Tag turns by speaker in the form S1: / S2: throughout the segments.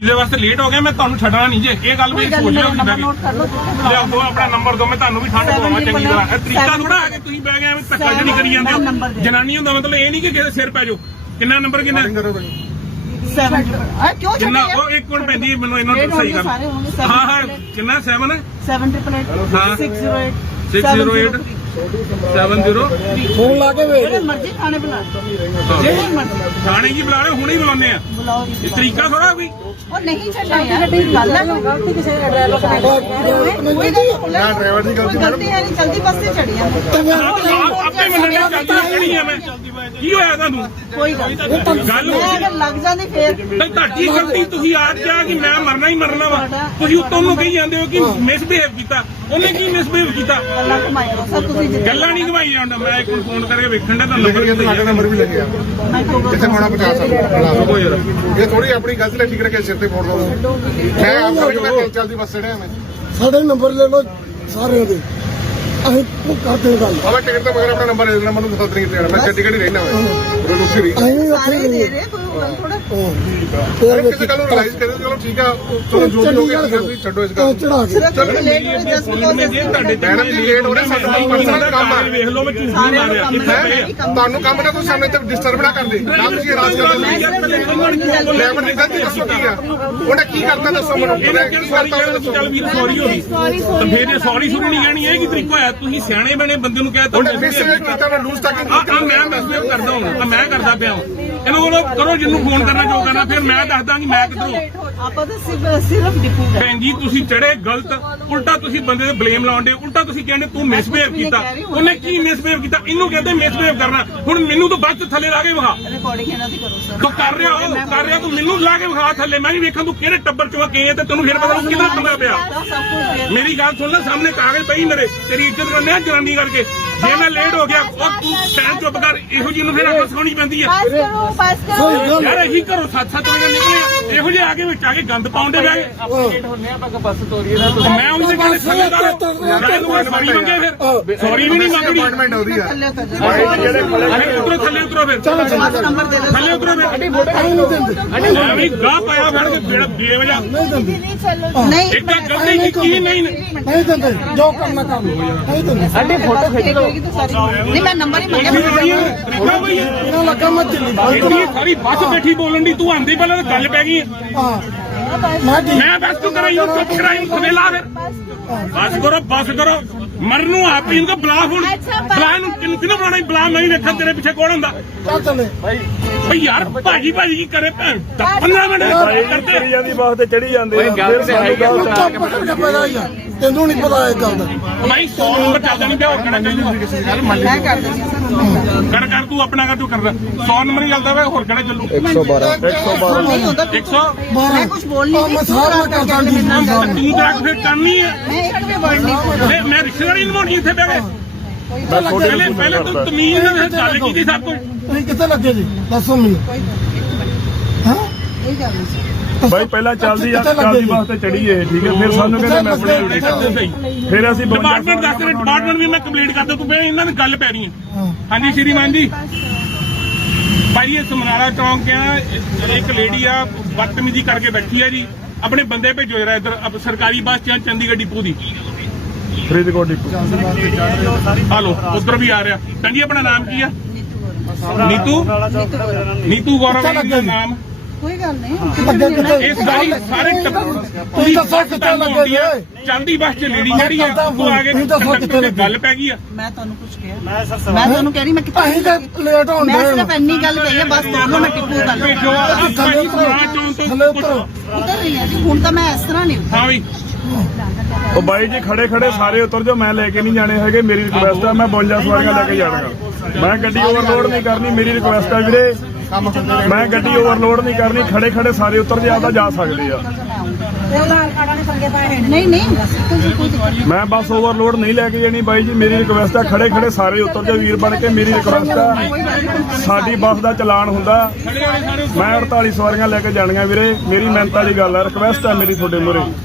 S1: ਇਹਦੇ ਵਾਸਤੇ ਲੇਟ ਹੋ ਗਿਆ ਮੈਂ ਤੁਹਾਨੂੰ ਛੱਡਣਾ ਨਹੀਂ ਜੇ ਇਹ ਗੱਲ ਵੀ ਸੋਚ ਲਿਓ ਲਿਆਓ ਦੋ ਆਪਣਾ ਨੰਬਰ ਦੋ ਮੈਂ ਤੁਹਾਨੂੰ ਵੀ ਠੰਡ ਪਵਾਵਾਂ ਚੰਗੀ ਤਰ੍ਹਾਂ ਇਹ ਤਰੀਕਾ ਥੋੜਾ ਆ ਕੇ ਤੁਸੀਂ ਬਹਿ ਗਏ ਐਵੇਂ ਧੱਕਾ ਜਿਹੜੀ ਕਰੀ ਜਾਂਦੇ ਹੋ ਜਨਾਨੀ ਹੁੰਦਾ ਮਤਲਬ ਇਹ ਨਹੀਂ ਕਿ ਕਿਸੇ ਸਿਰ ਪੈ ਜਾਓ ਕਿੰਨਾ ਨੰਬਰ ਕਿੰਨਾ ਕਿੰਨਾ ਉਹ ਇੱਕ ਮਿੰਟ ਪੈਂਦੀ ਮੈਨੂੰ ਇਹਨਾਂ ਨੂੰ ਸਹੀ ਕਰ ਹਾਂ ਹਾਂ ਕਿੰਨਾ 7 608 70
S2: ਫੋਨ ਲਾ ਕੇ ਵੇਖ
S3: ਮਰਜ਼ੀ ਖਾਣੇ ਬਣਾ
S1: ਥਾਣੇ ਕੀ ਬੁਲਾ ਰਹੇ ਹੁਣੇ ਹੀ ਬੁਲਾਉਂਦੇ ਆ
S3: ਬੁਲਾਓ
S1: ਇਹ ਤਰੀਕਾ ਥੋੜਾ ਕੋਈ
S3: ਉਹ ਨਹੀਂ ਛੱਡਣਾ ਯਾਰ ਗੱਲ ਹੈ ਗਲਤੀ ਕਿਸੇ ਡਰਾਈਵਰ ਨਾ ਡਰਾਈਵਰ ਦੀ ਗਲਤੀ ਹੈ ਨਹੀਂ ਜਲਦੀ ਬੱਸ ਤੇ ਚੜੀ
S1: ਆਪੇ ਮੰਨਣੇ ਚਾਹੀਦੀ ਕਿਹੜੀ ਆ ਮੈਂ ਕੀ ਹੋਇਆ ਤੁਹਾਨੂੰ
S3: ਕੋਈ ਗੱਲ ਅਗਰ ਲੱਗ ਜਾਂਦੀ ਫੇਰ
S1: ਤੁਹਾਡੀ ਗਲਤੀ ਤੁਸੀਂ ਆਪ ਕਿਹਾ ਕਿ ਮੈਂ ਮਰਨਾ ਹੀ ਮਰਨਾ ਵਾ ਤੁਸੀਂ ਉੱਤੋਂ ਨੂੰ ਕਹੀ ਜਾਂਦੇ ਹੋ ਕਿ ਮਿਸਬਿਹੇਵ ਕੀਤਾ ਉਹਨੇ ਕੀ ਮਿਸਬਿਹੇਵ ਕੀਤਾ
S3: ਗੱਲਾਂ ਘੁਮਾਈ ਜਾਓ ਸਰ ਤੁਸੀਂ
S1: ਗੱਲਾਂ ਨਹੀਂ ਘੁਮਾਈ ਜਾਂਦਾ ਮੈਂ ਇੱਕ ਫੋਨ ਕਰਕੇ ਵੇਖਣ ਦਾ ਤੁਹਾਨੂੰ
S4: ਨੰਬਰ ਵੀ ਲੱਗਿਆ ਜਿੱਥੇ ਹੋਣਾ 50 ਇਹ ਥੋੜੀ ਆਪਣੀ ਗਲਤੀ ਨਾਲ ਠੀਕ ਰੱਖੇ ਸਿਰ ਤੇ ਫੋੜ ਲਓ ਮੈਂ ਆਪ ਚੱਲਦੀ ਬੱਸ ਚੜਿਆ ਮੈਂ
S2: ਸਾਡੇ ਨੰਬਰ ਲੈ ਲਓ ਸਾਰਿਆਂ ਦੇ ਅਸੀਂ ਕਰਦੇ ਗੱਲ
S4: ਬਾਬਾ ਟਿਕਟ ਤਾਂ ਮਗਰ ਆਪਣਾ ਨੰਬਰ ਦੇ ਦੇਣਾ ਮੈਨੂੰ ਦੱਸ ਨਹੀਂ ਦੇਣਾ ਮੈਂ ਟਿਕਟ ਹੀ ਰਹਿਣਾ ਮੈਂ ਉਹ ਰੁਕੀ ਰਹੀ
S2: ਅਸੀਂ
S3: ਸਾਰੇ
S2: ਉੱਥੇ
S3: ਦੇ ਰਹੇ ਕੋਈ ਗੱਲ
S4: ਕਿਸੇ
S3: ਥੋੜਾ
S4: ਗੱਲ ਨੂੰ ਰਿਲਾਈਜ਼ ਕਰੇ ਚਲੋ ਠੀਕ ਆ ਚਲੋ ਜੋ ਵੀ ਹੋ ਗਿਆ ਤੁਸੀਂ ਛੱਡੋ ਇਸ ਗੱਲ
S2: ਚੜਾ ਕੇ
S3: ਸਿਰਫ ਲੇਟ ਹੋ ਜਸਟ
S4: ਮੈਡਮ ਜੀ ਲੇਟ ਹੋ ਰਹੇ ਸਾਡਾ ਪਰਸਨਲ ਕੰਮ ਆ
S1: ਵੇਖ ਲਓ ਮੈਂ ਝੂਠ ਨਹੀਂ ਮਾਰਿਆ
S4: ਤੁਹਾਨੂੰ ਕੰਮ ਨਾ ਕੋਈ ਸਾਨੂੰ ਇੱਥੇ ਡਿਸਟਰਬ ਨਾ ਕਰਦੇ ਨਾ ਤੁਸੀਂ ਹਰਾਸ ਕਰਦੇ ਡਰਾਈਵਰ ਦੀ ਗਲਤੀ ਦੱਸੋ ਕੀ ਆ ਉਹਨੇ ਕੀ ਕਰਤਾ ਦੱਸੋ ਮੈਨੂੰ
S1: ਇਹਨੇ ਕਿਹੜੀ ਸਾਰੀ ਚੱਲ ਵੀਰ ਸੌਰੀ ਹੋ ਗਈ ਤਾਂ ਫੇਰ ਇਹ ਸੌਰੀ ਸ਼ੁਰੂ ਨਹੀਂ ਕਹਿਣੀ ਇਹ ਕੀ ਤਰੀਕਾ ਹੋਇਆ ਤੁਸੀਂ ਸਿਆਣੇ ਬਣੇ ਬੰਦੇ ਨੂੰ ਕਹਿ ਤਾ
S4: ਉਹਨੇ ਮਿਸਬਿਹੇਵ ਕੀਤਾ ਨਾ ਲੂਜ਼ ਟਾਕਿੰਗ
S1: ਮੈਂ ਮਿਸਬਿਹੇਵ ਕਰਦਾ ਹਾਂ ਮੈਂ ਕਰਦਾ ਪਿਆ ਇਹਨੂੰ ਬੋਲੋ ਕਰੋ ਜਿਹਨੂੰ ਫੋਨ ਕਰਨਾ ਜੋ ਕਰਨਾ ਫਿਰ ਮੈਂ ਦੱਸਦਾ ਕਿ ਮੈਂ ਕਿੱਧਰੋਂ
S3: ਆਪਾਂ ਤਾਂ ਸਿਰਫ ਡਿਪੂ
S1: ਭੈਣ ਜੀ ਤੁਸੀਂ ਚੜੇ ਗਲਤ ਉਲਟਾ ਤੁਸੀਂ ਬੰਦੇ ਤੇ ਬਲੇਮ ਲਾਉਂਦੇ ਉਲਟਾ ਤੁਸੀਂ ਕਹਿੰਦੇ ਤੂੰ ਮਿਸਬਿਹੇਵ ਕੀਤਾ ਉਹਨੇ ਕੀ ਮਿਸਬਿਹੇਵ ਕੀਤਾ ਇਹਨੂੰ ਕਹਿੰਦੇ ਮਿਸਬਿਹੇਵ ਕਰਨਾ ਹੁਣ ਮੈਨੂੰ ਤਾਂ ਬਾਅਦ ਚ ਥੱਲੇ ਲਾ ਕੇ ਵਿਖਾ
S3: ਰਿਕਾਰਡਿੰਗ ਇਹਨਾਂ ਦੀ ਕਰੋ ਸਰ
S1: ਤੂੰ ਕਰ ਰਿਹਾ ਤੂੰ ਮੈਨੂੰ ਲਾ ਕੇ ਵਿਖਾ ਥੱਲੇ ਮੈਂ ਵੀ ਵੇਖਾਂ ਤੂੰ ਕਿਹੜੇ ਟੱਬਰ ਚੋਂ ਗਏ ਤੇ ਤੈਨੂੰ ਫਿਰ ਪਤਾ ਕਿਹਦਾ ਪੰਗਾ ਪਿਆ ਮੇਰੀ ਗੱਲ ਸੁਣ ਲੈ ਸਾਹਮਣੇ ਕਾਗਜ਼ ਪਈ ਮੇਰੇ ਤੇਰੀ ਇੱਜ਼ਤ ਕਰਨੇ ਆ ਜਨਾਨੀ ਕਰਕੇ ਜੇ ਮੈਂ ਲੇਟ ਹੋ ਗਿਆ ਉਹ ਤੂੰ ਟਾਈਮ ਚੁੱਪ ਕਰ ਇਹੋ ਜਿਹੀ ਨੂੰ ਫਿਰ ਅੱਖ ਸਿਖਾਉਣੀ ਪੈਂਦੀ ਆ ਯਾਰ ਇਹੀ ਘਰੋਂ ਸੱਤ ਵਜੇ ਨਿਕਲੇ ਇਹੋ ਜਿਹੇ ਆ ਕੇ ਵਿੱਚ ਆ ਕੇ ਗੰਦ ਪਾਉਂਦੇ ਬੈ ਮੈਂ ਉਹਦੇ ਕਹਿੰਦੇ ਥੱਲੇ ਉਤਾਰੋ ਸੌਰੀ ਮੰਗੇ ਫਿਰ ਸੌਰੀ ਵੀ ਨਹੀਂ ਮੰਗਣੀ
S4: ਅਪਾਇੰਟਮੈਂਟ ਹੋ ਰਹੀ ਆ
S1: ਉਤਰੋ ਥੱਲੇ ਉਤਰੋ ਫਿਰ
S3: ਨੰਬਰ ਦੇ
S1: ਥੱਲੇ ਉਤਰੋ ਫਿਰ ਮੈਂ ਵੀ ਗਾਹ ਪਾਇਆ ਫੜ ਕੇ ਬੇਵਜਾ
S3: ਨਹੀਂ
S1: ਇੱਕ ਤਾਂ ਗਲਤੀ ਕੀਤੀ ਨਹੀਂ
S2: ਨਹੀਂ ਦਿੰਦੇ ਜੋ ਕਰਨਾ ਕੰਮ ਨਹੀਂ ਦਿੰਦੇ
S3: ਅੱਡੇ ਫੋਟੋ ਖਿੱਚ ਲਓ ਨਹੀਂ ਮੈਂ ਨੰਬਰ ਹੀ ਮੰਗਿਆ
S2: ਇਹਨਾਂ ਲੱਗਾ ਮੈਂ ਦਿੱਲੀ
S1: ਇੰਨੀ ਸਾਰੀ ਬੱਸ ਬੈਠੀ ਬੋਲਣ ਦੀ ਤੂੰ ਆਂਦੀ ਪਹਿਲਾਂ ਤਾਂ ਗੱਲ ਪੈ ਗਈ
S2: ਹਾਂ ਮੈਂ
S1: ਬਸ ਤੂੰ ਕਰਾਈ ਉਹ ਚੁੱਪ ਕਰਾਈ ਖਵੇ ਲਾ ਫਿਰ ਬਸ ਕਰੋ ਮਰਨ ਨੂੰ ਆਪ ਹੀ ਇਹਨੂੰ ਬੁਲਾ ਹੁਣ ਬੁਲਾ ਨੂੰ ਕਿਹਨੂੰ ਬੁਲਾਣਾ ਬੁਲਾ ਮੈਂ ਹੀ ਵੇਖਾਂ ਤੇਰੇ ਪਿੱਛੇ ਕੌਣ ਹੁੰਦਾ
S2: ਚੱਲੇ
S1: ਭਈ ਯਾਰ ਭਾਜੀ ਕੀ ਕਰੇ ਭੈਣ 15 ਮਿੰਟ
S5: ਕਰੀ ਜਾਂਦੀ ਬੱਸ ਤੇ ਚੜੀ ਜਾਂਦੇ ਆ ਫਿਰ ਸਾਨੂੰ
S2: ਪਕੜ ਕੇ ਪੈਦਾ ਹੀ ਆ ਤੈਨੂੰ ਨਹੀਂ ਪਤਾ ਇਹ ਗੱਲ ਦਾ
S1: ਭਾਈ 100 ਨੰਬਰ ਚੱਲਦਾ ਨਹੀਂ ਪਿਆ ਹੋਰ ਕਿਹੜਾ ਚਾਹੀਦਾ
S3: ਮੈਂ ਕਰ ਦਿੰਦੀ ਸਰ
S1: ਕਰ ਤੂੰ ਆਪਣਾ ਕਰ ਤੂੰ ਕਰਦਾ 100 ਨੰਬਰ ਹੀ ਚੱਲਦਾ ਵਾ ਹੋਰ ਕਿਹੜਾ ਚੱਲੂ
S3: 112 ਨਹੀਂ ਹੁੰਦਾ
S1: 100
S3: ਮੈਂ ਕੁਝ ਬੋਲ ਨਹੀਂ
S2: ਮੈਂ ਸਾਰਾ ਕਰਦਾ ਜੀ
S1: ਤੂੰ ਤਾਂ ਫਿਰ ਕਰਨੀ ਹੈ
S3: ਮੈਂ ਇੱਕ ਵੀ ਵਰਡ ਨਹੀਂ
S1: ਮੈਂ ਰਿਸ਼ਤੇਦਾਰੀ ਨਿਭਾਉਣੀ ਇੱਥੇ ਬਹਿ ਕੇ ਪਹਿਲੇ ਤੂੰ ਤਮੀਜ਼ ਨਾਲ ਗੱਲ ਕੀਤੀ ਸਭ ਕੁਝ
S2: ਤੁਸੀਂ ਕਿੱਥੇ ਲੱਗੇ ਜੀ ਦੱਸੋ ਮੈਨੂੰ ਹਾਂ
S3: ਇਹ ਗੱਲ ਨਹੀਂ
S5: ਬਾਈ ਪਹਿਲਾਂ ਚੱਲਦੀ ਬੱਸ ਤੇ ਚੜੀ ਇਹ ਠੀਕ ਹੈ ਫਿਰ ਸਾਨੂੰ ਕਹਿੰਦੇ ਮੈਂ ਆਪਣੀ ਡਿਊਟੀ ਕਰਦਾ ਫਿਰ ਅਸੀਂ
S1: ਡਿਪਾਰਟਮੈਂਟ ਦੱਸ ਰਹੇ ਡਿਪਾਰਟਮੈਂਟ ਵੀ ਮੈਂ ਕੰਪਲੀਟ ਕਰਦਾ ਤੂੰ ਇਹਨਾਂ ਨਾਲ ਗੱਲ ਪੈ ਰਹੀ ਹੈ ਹਾਂਜੀ ਸ਼੍ਰੀਮਾਨ ਜੀ ਭਾਈ ਇਹ ਸਮਨਾਰਾ ਚੌਂਕ ਆ ਇੱਕ ਲੇਡੀ ਆ ਬਦਤਮੀਜ਼ੀ ਕਰਕੇ ਬੈਠੀ ਆ ਜੀ ਆਪਣੇ ਬੰਦੇ ਭੇਜੋ ਜਰਾ ਇੱਧਰ ਸਰਕਾਰੀ ਬੱਸ ਚ ਚੰਡੀਗੜ੍ਹ ਡਿਪੂ ਦੀ
S5: ਫਰੀਦਕੋਟ ਡਿਪੂ
S1: ਹਲੋ ਉਧਰ ਵੀ ਆ ਰਿਹਾ ਕਹਿੰਦੀ ਆਪਣਾ ਨਾਮ ਕੀ ਆ ਨੀਤੂ ਗੌਰਵ ਦਾ ਨਾਮ
S3: ਕੋਈ ਗੱਲ ਨਹੀਂ
S1: ਇਸ ਗਾੜੀ ਸਾਰੇ
S2: ਤੁਸੀਂ ਦੱਸੋ ਕਿੱਥੇ ਲੱਗੇ ਜੀ
S1: ਚਾਂਦੀ ਬੱਸ ਚ ਲੇਡੀ ਜਿਹੜੀ ਆ ਉਹ ਆ ਕੇ ਗੱਲ ਪੈ ਗਈ ਆ
S3: ਮੈਂ ਤੁਹਾਨੂੰ ਕੁਝ ਕਿਹਾ ਮੈਂ ਤੁਹਾਨੂੰ ਕਹਿ ਰਹੀ ਮੈਂ ਕਿੱਥੇ
S2: ਅਸੀਂ ਤਾਂ ਲੇਟ ਹੋਣ
S3: ਮੈਂ ਸਿਰਫ ਇੰਨੀ ਗੱਲ ਕਹੀ ਹੈ ਬਸ ਦੋਨੋਂ ਮੈਂ ਟਿੱਪੂ ਗੱਲ
S2: ਥੱਲੇ ਉਤਰੋ
S3: ਉਤਰ ਰਹੀ ਹਾਂ ਜੀ ਹੁਣ ਤਾਂ ਮੈਂ ਇਸ ਤਰ੍ਹਾਂ ਨਹੀਂ
S1: ਹਾਂ ਵੀ
S5: ਉਹ ਬਾਈ ਜੀ ਖੜੇ ਸਾਰੇ ਉਤਰ ਜਾਓ ਮੈਂ ਲੈ ਕੇ ਨਹੀਂ ਜਾਣੇ ਹੈਗੇ ਮੇਰੀ ਰਿਕੁਐਸਟ ਆ ਮੈਂ 52 ਸਵਾਰੀਆਂ ਲੈ ਕੇ ਜਾਣਾਗਾ ਮੈਂ ਗੱਡੀ ਓਵਰਲੋਡ ਨਹੀਂ ਕਰਨੀ ਮੇਰੀ ਰਿਕੁਐਸਟ ਆ ਵੀਰੇ ਮੈਂ ਗੱਡੀ ਓਵਰਲੋਡ ਨਹੀਂ ਕਰਨੀ ਖੜੇ ਸਾਰੇ ਉਤਰ ਜੇ ਆਪਦਾ ਜਾ ਸਕਦੇ ਆ
S3: ਨਹੀਂ
S5: ਮੈਂ ਬੱਸ ਓਵਰਲੋਡ ਨਹੀਂ ਲੈ ਕੇ ਜਾਣੀ ਬਾਈ ਜੀ ਮੇਰੀ ਰਿਕੁਐਸਟ ਆ ਖੜੇ ਸਾਰੇ ਉਤਰ ਜਾਓ ਵੀਰ ਬਣ ਕੇ ਮੇਰੀ ਰਿਕੁਐਸਟ ਆ ਸਾਡੀ ਬੱਸ ਦਾ ਚਲਾਨ ਹੁੰਦਾ ਮੈਂ 48 ਸਵਾਰੀਆਂ ਲੈ ਕੇ ਜਾਣੀਆਂ ਵੀਰੇ ਮੇਰੀ ਮਿਹਨਤ ਵਾਲੀ ਗੱਲ ਆ ਰਿਕੁਐਸਟ ਆ ਮੇਰੀ ਤੁਹਾਡੇ ਮੂਹਰੇ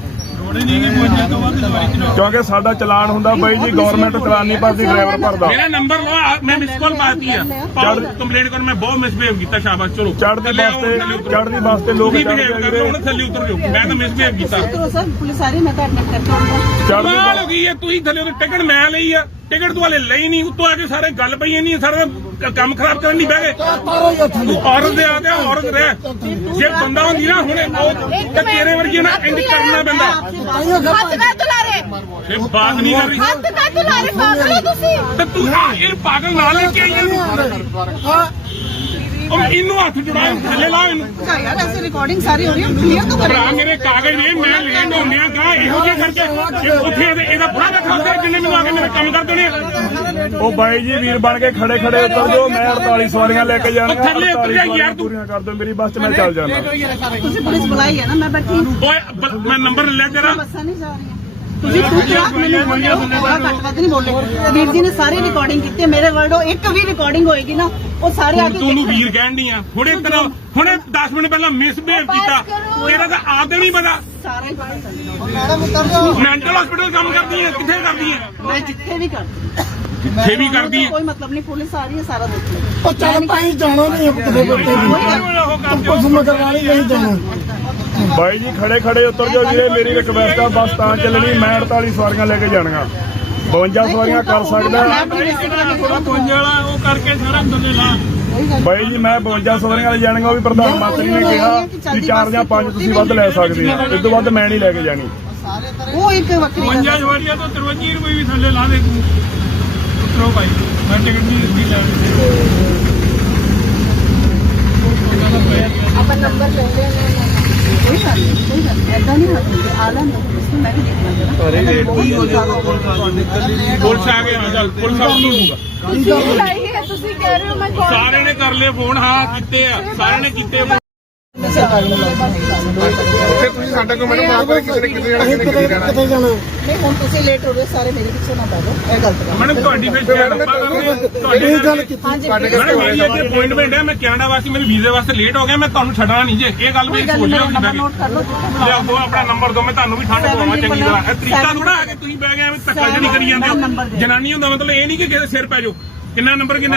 S5: ਕਿਉਂਕਿ ਸਾਡਾ ਚਲਾਨ ਹੁੰਦਾ ਬਾਈ ਜੀ, ਗਵਰਨਮੈਂਟ ਚਲਾਨ ਨਹੀਂ ਭਰਦੀ, ਡਰਾਈਵਰ ਭਰਦਾ।
S1: ਮੇਰਾ ਨੰਬਰ ਲਓ, ਮੈਂ ਮਿਸ ਕਾਲ ਮਾਰਤੀ ਆ, ਪਾਓ ਕੰਪਲੇਂਟ ਕਰ, ਮੈਂ ਬਹੁਤ ਮਿਸਬਿਹੇਵ ਕੀਤਾ, ਸ਼ਾਬਾਸ਼ ਚਲੋ
S5: ਚੜ੍ਹਦੀ ਬੱਸ ਤੇ ਲੋਕ
S1: ਤੁਸੀਂ ਬਿਹੇਵ ਕਰ ਲਓ, ਹੁਣ ਥੱਲੇ ਉਤਰ ਜਾਓ, ਮੈਂ ਤਾਂ ਮਿਸਬਿਹੇਵ ਕੀਤਾ।
S3: ਸਰ ਪੁਲਿਸ ਆ ਰਹੀ, ਮੈਂ ਤਾਂ ਐਡਮਿਟ ਕਰਕੇ ਆਉਂਗਾ।
S1: ਕਮਾਲ ਹੋ ਗਈ ਹੈ, ਤੁਸੀਂ ਥੱਲੇ ਉਤਰ, ਟਿਕਟ ਮੈਂ ਲਈ ਆ, ਟਿਕਟ ਤੂੰ ਹਲੇ ਲਈ ਨਹੀਂ, ਉੱਤੋਂ ਆ ਕੇ ਸਾਰੇ ਗੱਲ ਪਈ ਨਹੀਂ, ਸਾਰਾ ਕੰਮ ਖਰਾਬ ਕਰਨ ਨਹੀਂ ਬਹਿ ਗਏ।
S2: ਤਾਰਾ ਹੀ ਥੱਲੇ
S1: ਤੂੰ ਔਰਤ ਦੇ ਆ ਤੇ ਔਰਤ ਰਹਿ, ਜੇ ਬੰਦਾ ਹੁੰਦੀ ਨਾ ਹੁਣੇ ਉਹ ਤੇ ਤੇਰੇ ਵਰਗੀ ਨਾ ਇੰਜ ਕਰਨਾ ਪੈਂਦਾ।
S3: ਹੱਥ ਨਾ ਤੁਲਾ ਰਹੇ,
S1: ਇਹ ਬਾਤ ਨਹੀਂ ਕਰ ਰਹੀ
S3: ਹੱਥ ਨਾ ਤੁਲਾ ਰਹੇ, ਪਾਗਲ ਹੋ ਤੁਸੀਂ।
S1: ਤੇ ਤੂੰ ਇਹ ਪਾਗਲ ਨਾਲ ਲੈ ਕੇ ਆਈ ਹੈ, ਉਹ ਇਹਨੂੰ ਹੱਥ ਜੁੜਾ, ਥੱਲੇ ਲਾ ਇਹਨੂੰ।
S3: ਯਾਰ ਐਸੇ ਰਿਕਾਰਡਿੰਗ ਸਾਰੀ ਹੋ ਰਹੀ ਹੈ, ਕਲੀਅਰ ਤਾਂ
S1: ਭਰਾ ਮੇਰੇ ਕਾਗਜ਼ ਨੇ, ਮੈਂ ਲੇਟ ਹੁੰਦਿਆਂ ਕਾ ਇਹੋ ਜਿਹੇ ਕਰਕੇ ਉੱਥੇ ਇਹਦਾ ਬੁਰਾ ਰੱਖਾ ਹੁੰਦਾ, ਜਿੰਨੇ ਮੈਨੂੰ ਆ ਕੇ ਮੇਰੇ ਕੰਮ ਕਰ ਦੇਣੇ ਆ।
S5: ਉਹ ਬਾਈ ਜੀ ਵੀਰ ਬਣ ਕੇ ਖੜੇ ਉਤਰ ਜਾਓ, ਮੈਂ 48 ਸਵਾਰੀਆਂ ਲੈ ਕੇ ਜਾਣੀਆਂ,
S1: ਥੱਲੇ ਉਤਰ ਜਾ ਯਾਰ ਤੂੰ।
S5: ਪੂਰੀਆਂ ਕਰ ਦਿਓ ਮੇਰੀ ਬੱਸ 'ਚ, ਮੈਂ ਚੱਲ ਜਾਣਾ।
S3: ਤੁਸੀਂ ਪੁਲਿਸ ਬੁਲਾਈ ਹੈ ਨਾ, ਮੈਂ ਬੈਠੀ ਹੂੰ।
S1: ਓਏ ਮੈਂ ਨੰਬਰ ਲੈ ਤੇਰਾ,
S3: ਬੱਸਾਂ ਨਹੀਂ ਜਾ ਰਹੀਆਂ। ਤੁਸੀਂ ਖੁਦ ਰਾਤ ਮੈਨੂੰ ਬੋਲਿਆ, ਘੱਟ ਵੱਧ ਨਹੀਂ ਬੋਲੇ। ਵੀਰ ਜੀ ਨੇ ਸਾਰੀ ਰਿਕਾਰਡਿੰਗ ਕੀਤੀ ਹੈ, ਮੇਰੇ ਵਰਡੋ ਇੱਕ ਵੀ ਰਿਕਾਰਡਿੰਗ ਹੋਏਗੀ ਨਾ, ਉਹ ਸਾਰੇ ਆ ਕੇ
S1: ਤੂੰ ਵੀਰ ਕਹਿਣ ਦੀ ਆ, ਹੁਣੇ 10 ਮਿੰਟ ਪਹਿਲਾਂ ਮਿਸਬਿਹੇਵ ਕੀਤਾ, ਤੇਰਾ ਤਾਂ ਆਪ ਨਹੀਂ ਪਤਾ।
S3: ਸਾਰਾ ਹੀ ਪਤਾ ਚੱਲੇਗਾ। ਮੈਡਮ ਉਤਰ ਜਾਓ।
S1: ਮੈਂਟਲ ਹਸਪੀਟਲ ਕੰਮ ਕਰਦੀ ਹੈ, ਕਿੱਥੇ ਕਰਦੀ ਹੈ?
S3: ਮੈਂ ਜਿੱਥੇ ਵੀ ਕਰਦੀ
S1: ਜਿੱਥੇ ਵੀ ਕਰਦੀ ਹੈ।
S3: ਕੋਈ ਮਤਲਬ ਨਹੀਂ, ਪੁਲਿਸ ਆ ਰਹੀ ਹੈ, ਸਾਰਾ ਦੇਖ ਲਓ।
S2: ਉਹ ਚੱਲ ਪਾਈ ਜਾਣਾ ਨਹੀਂ ਆ ਕਿਤੇ ਬੱਤੇ ਦੀ ਪੁਲਿਸ ਮਗਰ ਵਾਲੀ ਨਹੀਂ ਜਾਣਾ।
S5: ਬਾਈ ਜੀ ਖੜੇ ਉਤਰ ਜਾਓ ਵੀਰੇ, ਮੇਰੀ ਰਿਕਵੈਸਟ ਆ, ਬੱਸ ਤਾਂ ਚੱਲਣੀ, ਮੈਂ 48 ਸਵਾਰੀਆਂ ਲੈ ਕੇ ਜਾਣੀਆਂ, 52 ਸਵਾਰੀਆਂ ਕਰ ਸਕਦਾ
S1: ਉਹ ਕਰਕੇ ਸਾਰਾ ਦੁੱਲੇ ਲਾ।
S5: ਬਾਈ ਜੀ, ਮੈਂ 52 ਸਵਾਰੀਆਂ ਲੈ ਜਾਣੀਆਂ, ਉਹ ਵੀ ਪ੍ਰਧਾਨ ਮੰਤਰੀ ਨੇ ਕਿਹਾ ਕਿ 4 ਜਾਂ 5 ਤੁਸੀਂ ਵੱਧ ਲੈ ਸਕਦੇ ਹੋ, ਇਸ ਤੋਂ ਵੱਧ ਮੈਂ ਨਹੀਂ ਲੈ ਕੇ ਜਾਣੀ।
S3: ਉਹ ਇੱਕ ਵੱਖਰੀ ਗੱਲ ਹੈ।
S1: ਸਵਾਰੀਆਂ ਤੋਂ 53 ਰੁਪਏ ਵੀ ਥੱਲੇ ਲਾ ਦੇ ਤੂੰ, ਉਤਰੋ ਭਾਈ, ਮੈਂ ਟਿਕਟ ਨਹੀਂ ਦਿੱਤੀ ਲੈਣੀ।
S3: ਆਪਾਂ ਨੰਬਰ ਲੈ ਲਿਆ, ਕੋਈ ਗੱਲ ਨਹੀਂ, ਐਦਾਂ ਨਹੀਂ ਹੋਣੀ। ਆ ਲੈਣ ਦੋ ਪੁਲਿਸ ਨੂੰ, ਮੈਂ ਵੀ ਦੇਖਣਾ ਜਰਾ।
S1: ਪੁਲਿਸ ਆ ਗਏ, ਚੱਲ ਪੁਲਿਸ ਆਪ ਨੂੰ ਹੋਊਗਾ।
S3: ਤੁਸੀਂ ਲਾਈ ਹੈ, ਤੁਸੀਂ ਕਹਿ ਰਹੇ ਹੋ ਮੈਂ ਕੌਣ?
S1: ਸਾਰਿਆਂ ਨੇ ਕਰ ਲਏ ਫੋਨ, ਹਾਂ ਕੀਤੇ ਆ, ਸਾਰਿਆਂ ਨੇ ਕੀਤੇ ਆ।
S4: ਫਿਰ ਤੁਸੀਂ ਸਾਡਾ ਕੋਈ ਮੈਨੂੰ ਮਾਫ ਕਰੇ, ਕਿਸੇ ਨੇ ਕਿਤੇ ਜਾਣਾ,
S2: ਅਸੀਂ
S4: ਕਿਸੇ ਨੇ ਕਿਤੇ ਜਾਣਾ।
S2: ਕਿਤੇ ਜਾਣਾ
S3: ਨਹੀਂ ਹੁਣ ਤੁਸੀਂ ਲੇਟ ਹੋ ਰਹੇ, ਸਾਰੇ ਮੇਰੇ ਪਿੱਛੇ ਨਾ ਪੈ ਜਾਓ, ਇਹ ਗਲਤ ਗੱਲ ਹੈ।
S1: ਮੈਡਮ ਤੁਹਾਡੀ ਫਿਰ ਤੁਹਾਡੀ
S2: ਇਹ ਗੱਲ ਕੀਤੀ
S3: ਹਾਂਜੀ
S1: ਮੈਡਮ ਮੇਰੀ ਇੱਥੇ ਅਪਾਇੰਟਮੈਂਟ ਹੈ, ਮੈਂ ਕੈਨੇਡਾ ਵਾਸਤੇ ਮੇਰੇ ਵੀਜ਼ੇ ਵਾਸਤੇ ਲੇਟ ਹੋ ਗਿਆ, ਮੈਂ ਤੁਹਾਨੂੰ ਛੱਡਣਾ ਨਹੀਂ ਜੇ, ਇਹ ਗੱਲ ਮੇਰੀ ਸੋਚ ਲਿਓ।
S3: ਨੰਬਰ ਨੋਟ ਕਰ ਲਓ,
S1: ਲਿਆਓ ਦੋ ਆਪਣਾ ਨੰਬਰ ਦੋ, ਮੈਂ ਤੁਹਾਨੂੰ ਵੀ ਠੰਡ ਪਵਾਵਾਂ ਚੰਗੀ ਤਰ੍ਹਾਂ। ਇਹ ਤਰੀਕਾ ਥੋੜਾ ਆ ਕੇ ਤੁਸੀਂ ਬਹਿ ਗਏ ਐਵੇਂ ਧੱਕਾ ਜਿਹੜੀ ਕਰੀ ਜਾਂਦੇ ਹੋ। ਜਨਾਨੀ ਹੁੰਦਾ ਮਤਲਬ ਇਹ ਨਹੀਂ ਕਿ ਕਿਸੇ ਸਿਰ ਪੈ ਜਾਓ। ਕਿੰਨਾ ਨੰਬਰ ਕਿੰਨਾ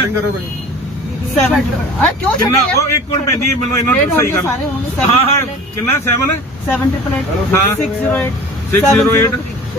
S3: 7 ਕਿਉਂ
S1: ਕਿੰਨਾ?
S3: ਛੱਡਿਆ?
S1: ਉਹ ਇੱਕ ਮਿੰਟ ਪੈਂਦੀ ਮੈਨੂੰ ਇਹਨਾਂ ਨੂੰ ਸਹੀ ਕਰ।
S3: ਸਾਰੇ ਹੋਣਗੇ
S1: ਹਾਂ ਹਾਂ ਕਿੰਨਾ 7 ਹੈ
S3: 788
S1: ਹਾਂ।
S3: 608
S1: 608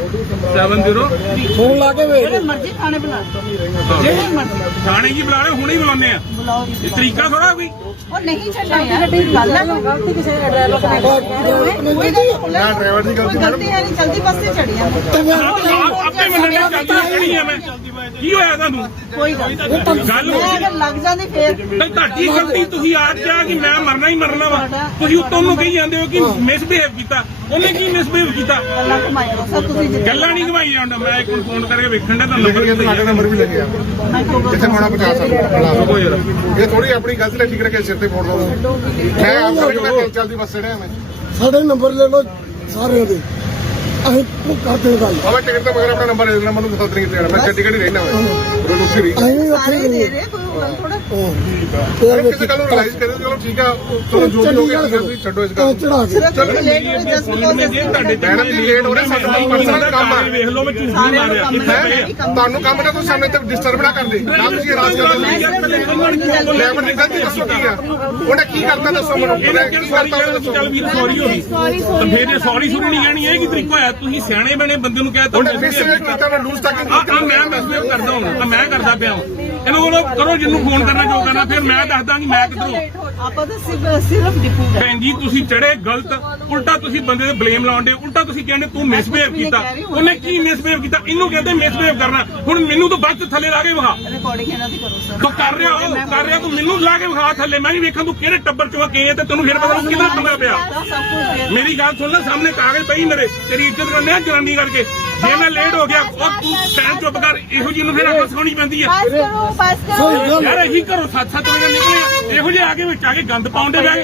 S1: 70
S2: ਫੋਨ ਲਾ ਕੇ ਵੇਖ
S3: ਜਿਹੜੇ ਮਰਜ਼ੀ ਖਾਣੇ ਬਣਾ ਲਓ, ਜਿਹੜੇ ਮਰਜ਼ੀ
S1: ਥਾਣੇ ਕੀ ਬੁਲਾ ਰਹੇ ਹੁਣੇ ਹੀ ਬੁਲਾਉਂਦੇ ਆ।
S3: ਬੁਲਾਓ ਜੀ।
S1: ਇਹ ਤਰੀਕਾ ਥੋੜਾ ਕੋਈ।
S3: ਉਹ ਨਹੀਂ ਛੱਡਣਾ ਯਾਰ, ਗੱਲ ਹੈ ਗਲਤੀ ਕਿਸੇ ਡਰਾਈਵਰ ਕੋਲ ਕੋਈ
S4: ਨਾ ਡਰਾਈਵਰ ਦੀ ਗਲਤੀ
S3: ਗਲਤੀ ਹੈ ਨਹੀਂ, ਜਲਦੀ ਬੱਸ ਤੇ ਚੜੀਆਂ
S1: ਆਪੇ ਮੰਨਣੇ ਚਾਹੀਦੀ ਖੜੀ ਆ ਮੈਂ। ਕੀ ਹੋਇਆ ਤੁਹਾਨੂੰ?
S3: ਕੋਈ ਗੱਲ ਨਹੀਂ।
S1: ਗੱਲ
S3: ਮੈਂ ਅਗਰ ਲੱਗ ਜਾਂਦੀ ਫੇਰ
S1: ਨਹੀਂ ਤੁਹਾਡੀ ਗਲਤੀ, ਤੁਸੀਂ ਆਪ ਕਿਹਾ ਕਿ ਮੈਂ ਮਰਨਾ ਹੀ ਮਰਨਾ ਵਾ, ਤੁਸੀਂ ਉੱਤੋਂ ਨੂੰ ਕਹੀ ਜਾਂਦੇ ਹੋ ਕਿ ਮਿਸਬਿਹੇਵ ਕੀਤਾ। ਉਹਨੇ ਕੀ ਮਿਸਬਿਹੇਵ ਕੀਤਾ?
S3: ਗੱਲਾਂ ਘੁਮਾਈ ਜਾਓ ਸਰ, ਤੁਸੀਂ ਜਿੱਦਾਂ
S1: ਗੱਲਾਂ ਨਹੀਂ ਘਵਾਈ ਜਾਂਦਾ। ਮੈਂ ਇੱਕ ਫੋਨ ਕਰਕੇ ਵੇਖਣ ਦਾ
S4: ਲਿਖ
S1: ਨੰਬਰ
S4: ਕੇ ਸਾਡਾ ਨੰਬਰ ਵੀ ਲੱਗਿਆ
S3: ਮੈਂ ਕਿਉਂ
S4: ਜਿੱਥੇ ਹੋਣਾ ਪਹੁੰਚਾ ਸਕਦਾ। ਇਹ ਥੋੜੀ ਆਪਣੀ ਗਲਤੀ ਨਾਲ ਠੀਕ ਰੱਖੇ ਸਿਰ ਤੇ ਫੋੜ ਦੋ। ਮੈਂ ਆਪ ਮੈਂ ਚੱਲਦੀ ਬੱਸ ਚੜਿਆ ਮੈਂ।
S2: ਸਾਡੇ ਨੰਬਰ ਲੈ ਲਓ ਸਾਰਿਆਂ ਦੇ, ਅਸੀਂ ਉਹ ਕਰਦੇ ਗੱਲ।
S4: ਮੈਂ ਟਿਕਟ ਤੋਂ ਮਗਰ ਆਪਣਾ ਨੰਬਰ ਦੇ ਦੇਣਾ, ਮੈਨੂੰ ਦੱਸ ਨਹੀਂ ਦੇਣਾ, ਮੈਂ ਟਿਕਟ ਹੀ ਰਹਿਣਾ ਮੈਂ ਉਹ ਲੁੱਸੀ ਰਹੀ।
S2: ਅਸੀਂ ਉੱਥੇ
S3: ਸਾਰੇ
S2: ਹੀ
S3: ਦੇ
S2: ਗਏ।
S3: ਰਹੇ, ਕੋਈ ਗੱਲ ਥੋੜਾ।
S4: ਕਿਸੇ ਗੱਲ ਨੂੰ ਰਿਲਾਈਜ਼ ਕਰੇ, ਚਲੋ ਠੀਕ ਆ, ਚਲੋ ਜੋ ਵੀ ਹੋ ਗਿਆ ਤੁਸੀਂ ਛੱਡੋ ਇਸ ਗੱਲ ਨੂੰ।
S2: ਚੜਾ ਕੇ
S3: ਸਿਰਫ ਲੇਟ ਹੋ ਜਸਟ
S1: ਤੁਹਾਡੇ
S4: ਮੈਡਮ ਜੀ ਲੇਟ ਹੋ ਰਹੇ, ਸਾਡਾ ਪਰਸਨਲ ਕੰਮ ਆ।
S1: ਵੇਖ ਲਓ ਮੈਂ ਝੂਠ ਨਹੀਂ ਮਾਰਿਆ ਕਿੱਥੇ ਪਏ ਆ।
S4: ਤੁਹਾਨੂੰ ਕੰਮ ਨਾ ਕੋਈ ਸਾਹਮਣੇ ਤੇ ਡਿਸਟਰਬ ਨਾ ਕਰਦੇ, ਨਾ ਤੁਸੀਂ ਹਰਾਸ ਕਰਦੇ। ਡਰਾਈਵਰ ਦੀ ਗਲਤੀ ਦੱਸੋ ਕੀ ਆ, ਉਹਨੇ ਕੀ ਕਰਤਾ ਦੱਸੋ ਮੈਨੂੰ,
S1: ਇਹਨੇ
S4: ਕੀ
S1: ਕਿਹੜੀ ਸਾਰੀ
S4: ਕਰਤਾ
S1: ਗੱਲ
S4: ਦੱਸੋ।
S1: ਚੱਲ ਵੀਰ ਸੌਰੀ ਹੋ ਗਈ ਤਾਂ ਫਿਰ ਇਹ ਸੌਰੀ ਸੁਣੀ ਨਹੀਂ ਕਹਿਣੀ। ਇਹ ਕੀ ਤਰੀਕਾ ਹੋਇਆ? ਤੁਸੀਂ ਸਿਆਣੇ ਬਣੇ ਬੰਦੇ ਨੂੰ ਕਹਿ ਤਾ
S4: ਉਹਨੇ ਮਿਸਬਿਹੇਵ ਕੀਤਾ, ਉਹਨੇ ਲੂਜ਼ ਟਾਕਿੰਗ
S1: ਆ
S4: ਕੀਤੀ।
S1: ਮੈਂ ਮਿਸਬਿਹੇਵ ਕਰਦਾ ਹਾਂ, ਮੈਂ ਕਰਦਾ ਪਿਆ ਹਾਂ। ਇਹਨੂੰ ਬੋਲੋ ਕਰੋ, ਜਿੰਨੂੰ ਫੋਨ ਕਰਨਾ ਜੋ ਕਰਨਾ, ਫਿਰ ਮੈਂ ਦੱਸਦਾ ਕਿ ਮੈਂ ਕਿੱਧਰੋਂ।
S3: ਆਪਾਂ ਤਾਂ ਸਿਰਫ ਡਿਪੂ ਗਏ।
S1: ਭੈਣ ਜੀ ਤੁਸੀਂ ਚੜੇ ਗਲਤ, ਉਲਟਾ ਤੁਸੀਂ ਬੰਦੇ ਤੇ ਬਲੇਮ ਲਾਉਂਦੇ, ਉਲਟਾ ਤੁਸੀਂ ਕਹਿੰਦੇ ਤੂੰ ਮਿਸਬਿਹੇਵ ਕੀਤਾ। ਉਹਨੇ ਕੀ ਮਿਸਬਿਹੇਵ ਕੀਤਾ? ਇਹਨੂੰ ਕਹਿੰਦੇ ਮਿਸਬਿਹੇਵ ਕਰਨਾ। ਹੁਣ ਮੈਨੂੰ ਤਾਂ ਬੱਸ ਥੱਲੇ ਲਾ ਕੇ ਵਿਖਾ।
S3: ਰਿਕਾਰਡਿੰਗ ਇਹਨਾਂ ਦੀ ਕਰੋ ਸਰ।
S1: ਤੂੰ ਕਰ ਰਿਹਾ ਤੂੰ ਮੈਨੂੰ ਲਾ ਕੇ ਵਿਖਾ ਥੱਲੇ, ਮੈਂ ਵੀ ਵੇਖਾਂ ਤੂੰ ਕਿਹੜੇ ਟੱਬਰ ਚੋਂ ਗਏ ਆ ਤੇ ਤੈਨੂੰ ਫਿਰ ਪਤਾ ਕਿਹਦਾ ਪੰਗਾ ਪਿਆ।
S3: ਸਭ ਕੁਝ
S1: ਮੇਰੀ ਗੱਲ ਸੁਣ ਲੈ, ਸਾਹਮਣੇ ਕਾਗਜ਼ ਪਈ ਮੇਰੇ, ਤੇਰੀ ਇੱਜ਼ਤ ਕਰਨੇ ਆ ਜਨਾਨੀ ਕਰਕੇ। ਜੇ ਮੈਂ ਲੇਟ ਹੋ ਗਿਆ ਉਹ ਤੂੰ ਟਾਈਮ ਚੁੱਪ ਕਰ ਇਹੋ ਜਿਹੀ ਨੂੰ ਫਿਰ ਅੱਖ ਸਿਖਾਉਣੀ ਪੈਂਦੀ ਆ
S2: ਸਹੀ ਗੱਲ
S1: ਯਾਰ ਅਸੀਂ ਘਰੋਂ 7-7 ਵਜੇ ਨਿਕਲੇ ਇਹੋ ਜਿਹੇ ਆ ਕੇ ਵਿੱਚ ਆ ਕੇ ਗੰਦ ਪਾਉਂਦੇ ਬੈ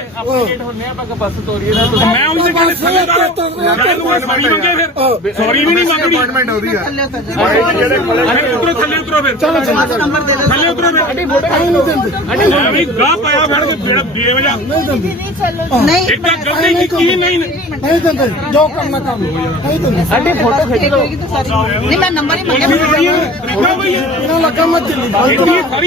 S1: ਮੈਂ ਉਹਨੂੰ ਤੇ ਕਹਿੰਦੇ ਥੱਲੇ ਉਤਾਰੋ ਸੌਰੀ ਮੰਗੇ ਫਿਰ ਸੌਰੀ ਵੀ ਨਹੀਂ ਮੰਗਣੀ
S4: ਅਪਾਇੰਟਮੈਂਟ ਹੋ ਰਹੀ ਆ
S3: ਥੱਲੇ ਉਤਰ
S5: ਜਿਹੜੇ ਖੜੇ
S1: ਉਤਰੋ ਥੱਲੇ ਉਤਰੋ ਫਿਰ
S3: ਜਾਓ ਨੰਬਰ ਦੇ ਦਿਓ
S1: ਥੱਲੇ ਉਤਰੋ ਫਿਰ
S2: ਨਹੀਂ ਦਿੰਦੇ
S1: ਮੈਂ ਵੀ ਗਾਹ ਪਾਇਆ ਫੜ ਕੇ ਬੇੜਾ ਬੇਵਜਾ
S2: ਨਹੀਂ ਦਿੰਦੇ
S3: ਨਹੀਂ
S1: ਇੱਕ ਤਾਂ ਗਲਤੀ ਕੀਤੀ ਨਹੀਂ
S2: ਨਹੀਂ ਦਿੰਦੇ ਜੋ ਕਰਨਾ ਕੰਮ ਨਹੀਂ ਦਿੰਦੇ
S3: ਸਾਡੀ ਫੋਟੋ ਖਿੱਚ ਲਓ ਨਹੀਂ ਮੈਂ ਨੰਬਰ ਹੀ ਮੰਗਿਆ
S1: ਦੇਖਾ ਬਈ
S2: ਇਹਨਾਂ ਲੱਗਾ ਮੈਂ ਦਿੱਲੀ
S1: ਇੰਨੀ ਸਾਰੀ